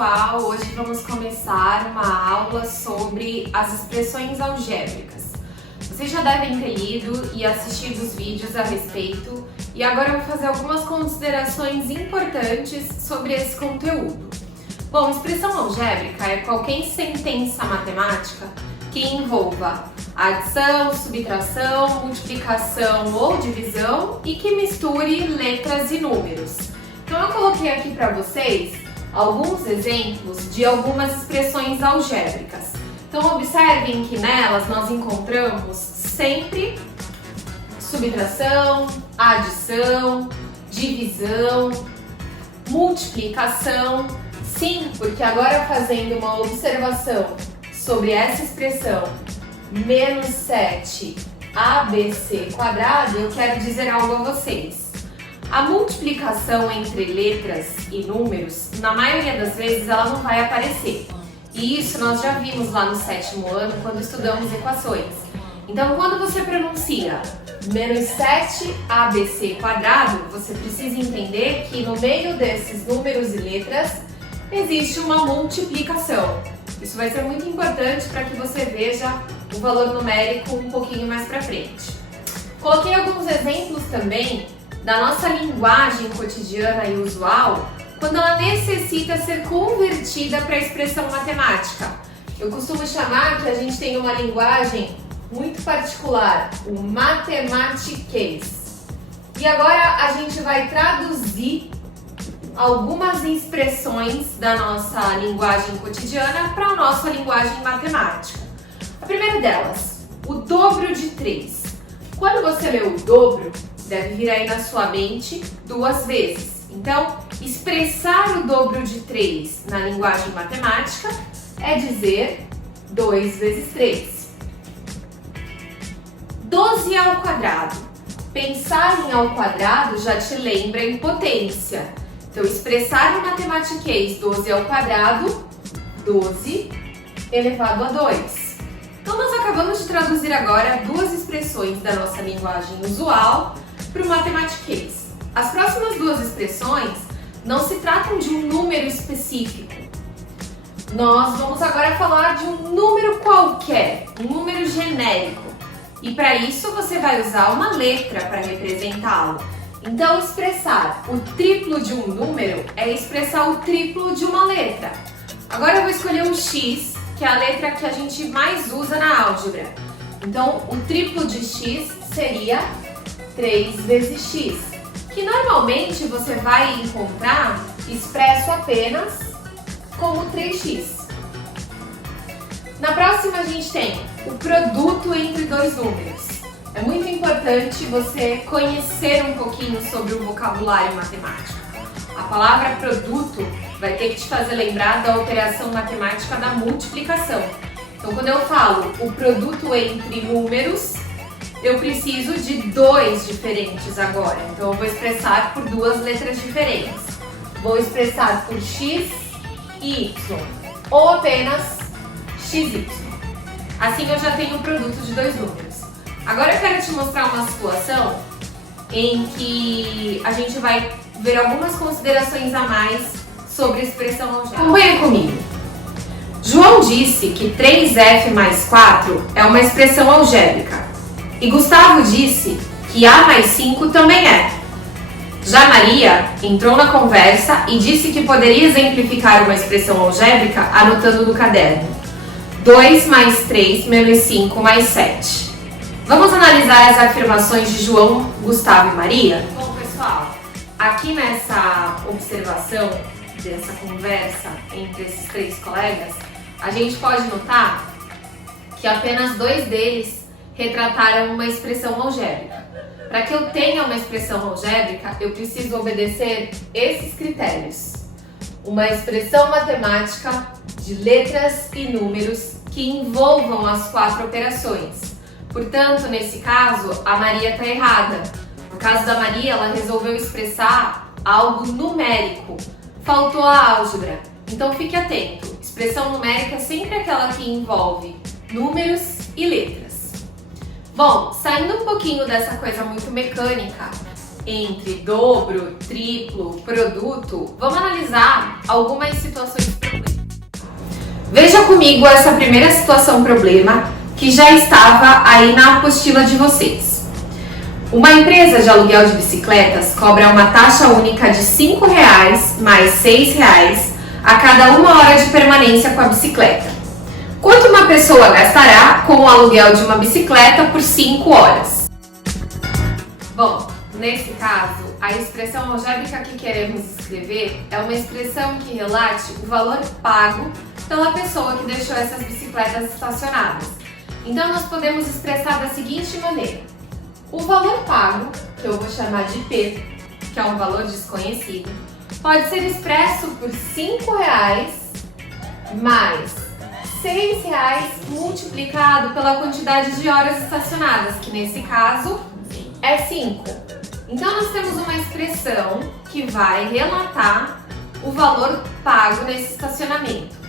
pessoal, hoje vamos começar uma aula sobre as expressões algébricas. Vocês já devem ter lido e assistido os vídeos a respeito e agora eu vou fazer algumas considerações importantes sobre esse conteúdo. Bom, expressão algébrica é qualquer sentença matemática que envolva adição, subtração, multiplicação ou divisão e que misture letras e números. Então eu coloquei aqui para vocês alguns exemplos de algumas expressões algébricas. Então observem que nelas nós encontramos sempre subtração, adição, divisão, multiplicação. Sim, porque agora fazendo uma observação sobre essa expressão menos 7 ABC quadrado, eu quero dizer algo a vocês. A multiplicação entre letras e números, na maioria das vezes, ela não vai aparecer. E isso nós já vimos lá no 7º ano, quando estudamos equações. Então, quando você pronuncia menos 7ABC quadrado, você precisa entender que no meio desses números e letras existe uma multiplicação. Isso vai ser muito importante para que você veja o valor numérico um pouquinho mais para frente. Coloquei alguns exemplos também da nossa linguagem cotidiana e usual, quando ela necessita ser convertida para a expressão matemática. Eu costumo chamar que a gente tem uma linguagem muito particular, o matematiquês. E agora a gente vai traduzir algumas expressões da nossa linguagem cotidiana para a nossa linguagem matemática. A primeira delas, o dobro de 3. Quando você lê o dobro, deve vir aí na sua mente duas vezes. Então, expressar o dobro de 3 na linguagem matemática é dizer 2 vezes 3. 12 ao quadrado. Pensar em ao quadrado já te lembra em potência. Então, expressar no matematiquês 12 ao quadrado, 12 elevado a 2. Então, nós acabamos de traduzir agora duas expressões da nossa linguagem usual para o matematiquês. As próximas duas expressões não se tratam de um número específico. Nós vamos agora falar de um número qualquer, um número genérico. E para isso você vai usar uma letra para representá-lo. Então, expressar o triplo de um número é expressar o triplo de uma letra. Agora eu vou escolher o X, que é a letra que a gente mais usa na álgebra. Então, o triplo de X seria 3 vezes X, que normalmente você vai encontrar expresso apenas como 3x. Na próxima a gente tem o produto entre dois números. É muito importante você conhecer um pouquinho sobre o vocabulário matemático. A palavra produto vai ter que te fazer lembrar da operação matemática da multiplicação. Então, quando eu falo o produto entre números, eu preciso de dois diferentes agora. Então, eu vou expressar por duas letras diferentes. Vou expressar por x e y, ou apenas xy. Assim, eu já tenho um produto de dois números. Agora eu quero te mostrar uma situação em que a gente vai ver algumas considerações a mais sobre a expressão algébrica. Acompanha comigo. João disse que 3f mais 4 é uma expressão algébrica. E Gustavo disse que A mais 5 também é. Já Maria entrou na conversa e disse que poderia exemplificar uma expressão algébrica anotando no caderno 2 mais 3 menos 5 mais 7. Vamos analisar as afirmações de João, Gustavo e Maria? Bom, pessoal, aqui nessa observação dessa conversa entre esses três colegas, a gente pode notar que apenas dois deles retrataram uma expressão algébrica. Para que eu tenha uma expressão algébrica, eu preciso obedecer esses critérios. Uma expressão matemática de letras e números que envolvam as 4 operações. Portanto, nesse caso, a Maria está errada. No caso da Maria, ela resolveu expressar algo numérico. Faltou a álgebra. Então, fique atento. Expressão numérica é sempre aquela que envolve números e letras. Bom, saindo um pouquinho dessa coisa muito mecânica entre dobro, triplo, produto, vamos analisar algumas situações. Veja comigo essa primeira situação problema que já estava aí na apostila de vocês. Uma empresa de aluguel de bicicletas cobra uma taxa única de R$ 5,00 mais R$ 6,00 a cada 1 hora de permanência com a bicicleta. Quanto uma pessoa gastará com o aluguel de uma bicicleta por 5 horas? Bom, nesse caso, a expressão algébrica que queremos escrever é uma expressão que relate o valor pago pela pessoa que deixou essas bicicletas estacionadas. Então, nós podemos expressar da seguinte maneira. O valor pago, que eu vou chamar de P, que é um valor desconhecido, pode ser expresso por R$ 5,00 mais R$ 6,00 multiplicado pela quantidade de horas estacionadas, que nesse caso é 5. Então, nós temos uma expressão que vai relatar o valor pago nesse estacionamento.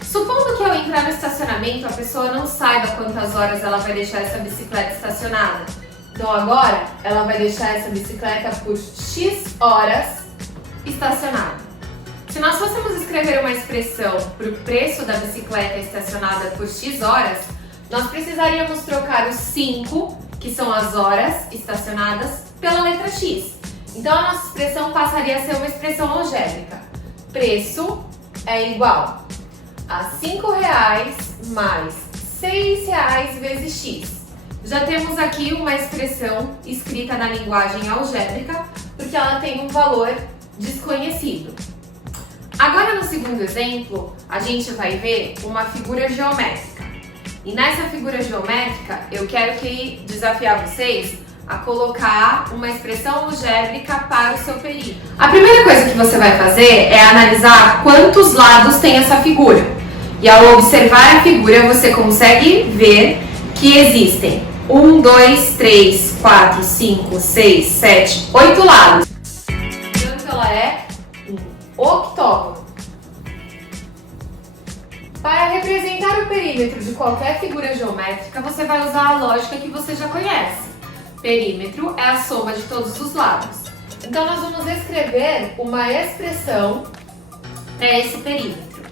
Supondo que ao entrar no estacionamento a pessoa não saiba quantas horas ela vai deixar essa bicicleta estacionada. Então agora ela vai deixar essa bicicleta por X horas estacionada. Se nós fôssemos escrever uma expressão para o preço da bicicleta estacionada por X horas, nós precisaríamos trocar os 5, que são as horas estacionadas, pela letra X. Então a nossa expressão passaria a ser uma expressão algébrica. Preço é igual a R$ 5,00 mais R$ 6,00 vezes X. Já temos aqui uma expressão escrita na linguagem algébrica, porque ela tem um valor desconhecido. Agora, no segundo exemplo, a gente vai ver uma figura geométrica. E nessa figura geométrica, eu quero desafiar vocês a colocar uma expressão algébrica para o seu perímetro. A primeira coisa que você vai fazer é analisar quantos lados tem essa figura. E ao observar a figura, você consegue ver que existem 1, 2, 3, 4, 5, 6, 7, 8 lados. Lembrando que ela é um octógono. Para representar o perímetro de qualquer figura geométrica, você vai usar a lógica que você já conhece. Perímetro é a soma de todos os lados. Então, nós vamos escrever uma expressão para esse perímetro.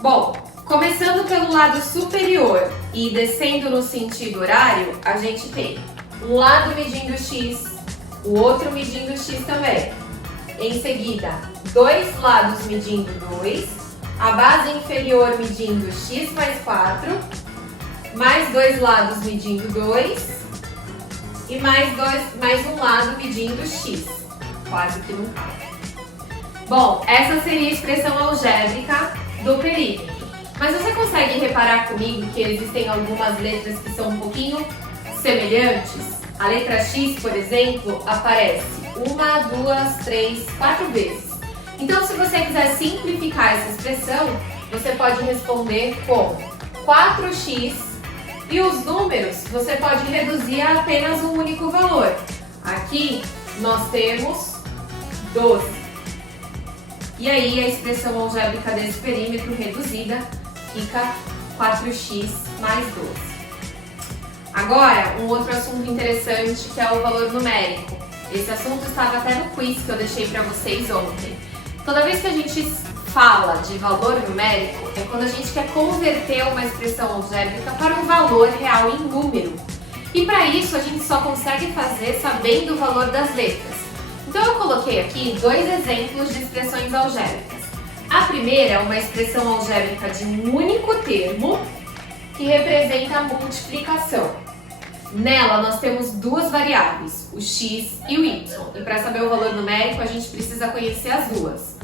Bom, começando pelo lado superior e descendo no sentido horário, a gente tem um lado medindo x, o outro medindo x também. Em seguida, dois lados medindo 2, a base inferior medindo x mais 4, mais dois lados medindo 2 e mais um lado medindo x. Quase que não cabe. Bom, essa seria a expressão algébrica do perímetro. Mas você consegue reparar comigo que existem algumas letras que são um pouquinho semelhantes? A letra X, por exemplo, aparece 1, 2, 3, 4 vezes. Então, se você quiser simplificar essa expressão, você pode responder com 4x e os números você pode reduzir a apenas um único valor. Aqui nós temos 12. E aí a expressão algébrica desse perímetro reduzida fica 4x mais 12. Agora, um outro assunto interessante que é o valor numérico. Esse assunto estava até no quiz que eu deixei para vocês ontem. Toda vez que a gente fala de valor numérico, é quando a gente quer converter uma expressão algébrica para um valor real em número. E para isso a gente só consegue fazer sabendo o valor das letras. Então eu coloquei aqui dois exemplos de expressões algébricas. A primeira é uma expressão algébrica de um único termo que representa a multiplicação. Nela nós temos duas variáveis, o x e o y. E para saber o valor numérico a gente precisa conhecer as duas.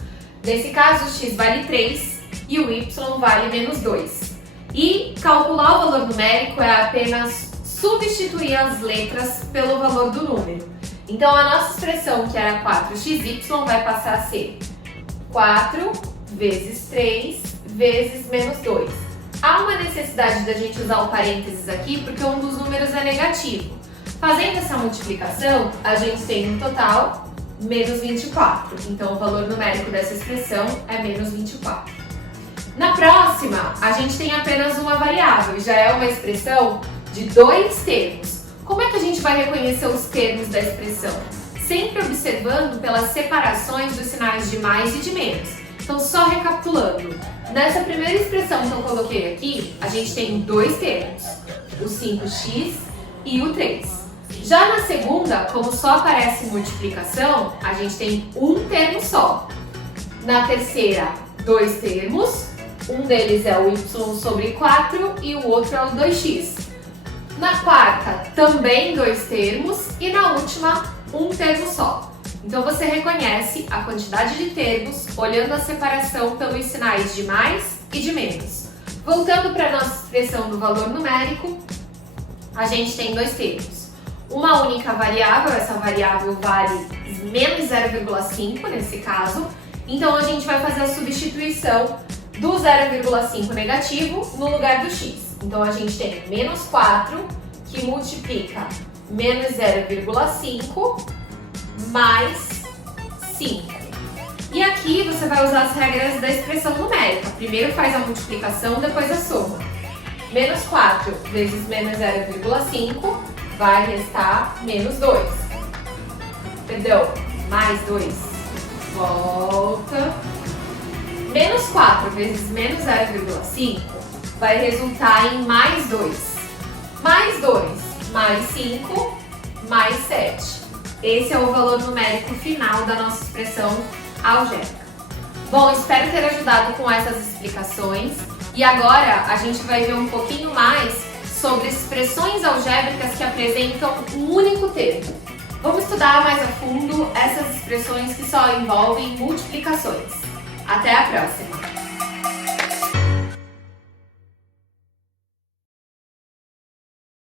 Nesse caso o x vale 3 e o y vale menos 2. E calcular o valor numérico é apenas substituir as letras pelo valor do número. Então a nossa expressão que era 4xy vai passar a ser 4 vezes 3 vezes menos 2. Há uma necessidade da gente usar o parênteses aqui porque um dos números é negativo. Fazendo essa multiplicação, a gente tem no total menos 24. Então o valor numérico dessa expressão é menos 24. Na próxima, a gente tem apenas uma variável e já é uma expressão de dois termos. Como é que a gente vai reconhecer os termos da expressão? Sempre observando pelas separações dos sinais de mais e de menos. Então, só recapitulando. Nessa primeira expressão que eu coloquei aqui, a gente tem dois termos, o 5x e o 3. Já na segunda, como só aparece multiplicação, a gente tem um termo só. Na terceira, dois termos, um deles é o y sobre 4 e o outro é o 2x. Na quarta, também dois termos e na última, um termo só. Então você reconhece a quantidade de termos olhando a separação pelos sinais de mais e de menos. Voltando para a nossa expressão do valor numérico, a gente tem dois termos. Uma única variável, essa variável vale menos 0,5 nesse caso, então a gente vai fazer a substituição do 0,5 negativo no lugar do x. Então a gente tem menos 4 que multiplica menos 0,5 mais 5. E aqui você vai usar as regras da expressão numérica. Primeiro faz a multiplicação, depois a soma. Menos 4 vezes menos 0,5 vai restar menos 2. Perdão, mais 2. Volta. Menos 4 vezes menos 0,5 vai resultar em mais 2. Mais 2, mais 5, mais 7. Esse é o valor numérico final da nossa expressão algébrica. Bom, espero ter ajudado com essas explicações. E agora a gente vai ver um pouquinho mais sobre expressões algébricas que apresentam um único termo. Vamos estudar mais a fundo essas expressões que só envolvem multiplicações. Até a próxima!